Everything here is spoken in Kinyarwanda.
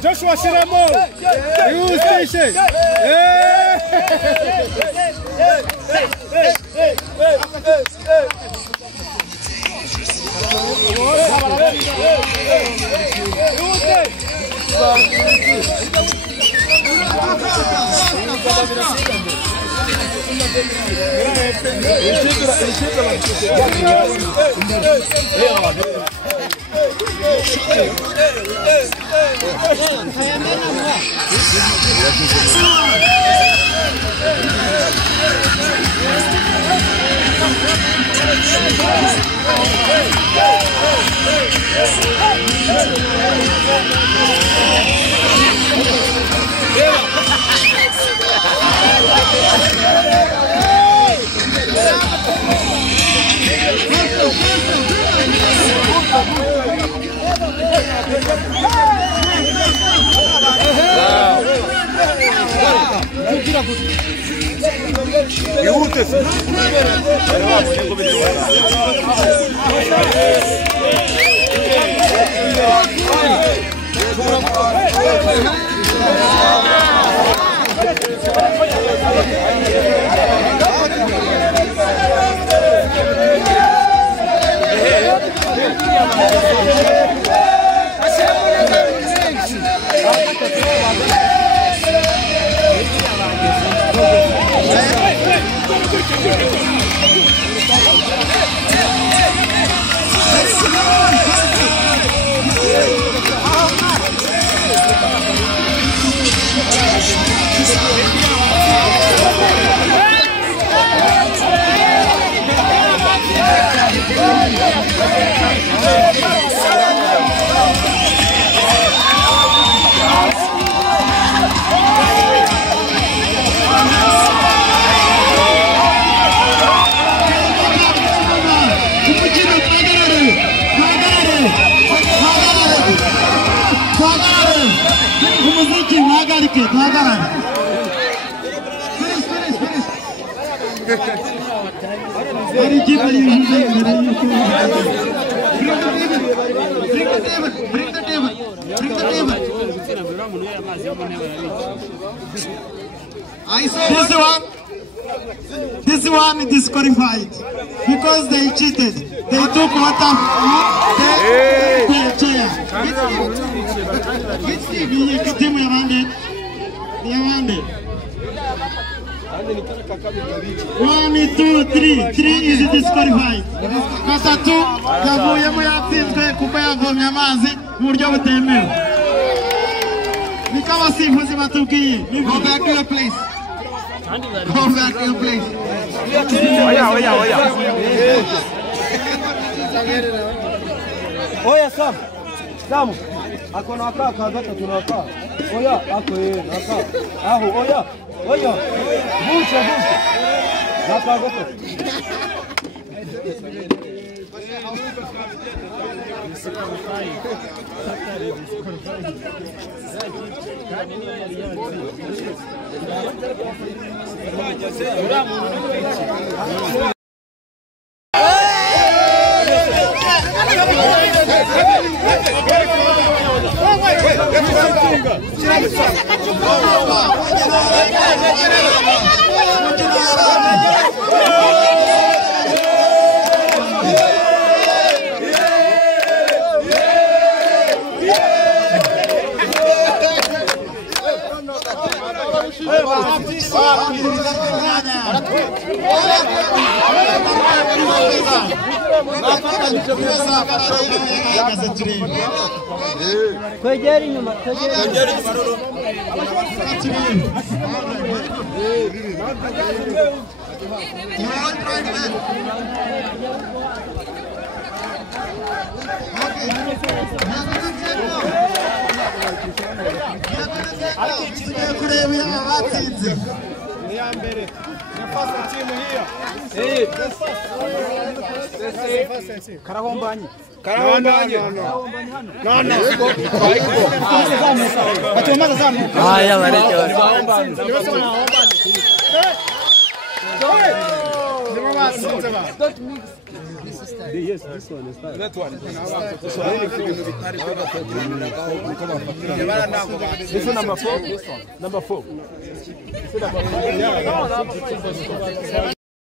Joshua Shiramo, you station. This one is disqualified because they cheated. They took water from the chair. Which team you wanted? 1, 2, 3. 3 is disqualified. Kata 2 yavuyemo yatsinzwe kuko yavomye amazi mu buryo butemewe. Bikaba sifuzi batubwiye. Go back to your place. Go back to your place. Oya Sam. Ako naka kagata tunaka. Oya ako naka. Aho oya. Busha. Naka goto. Kwegera inyuma Karahombanye. Yes, this one is fine. That one. This is number 4. This one. Number 4.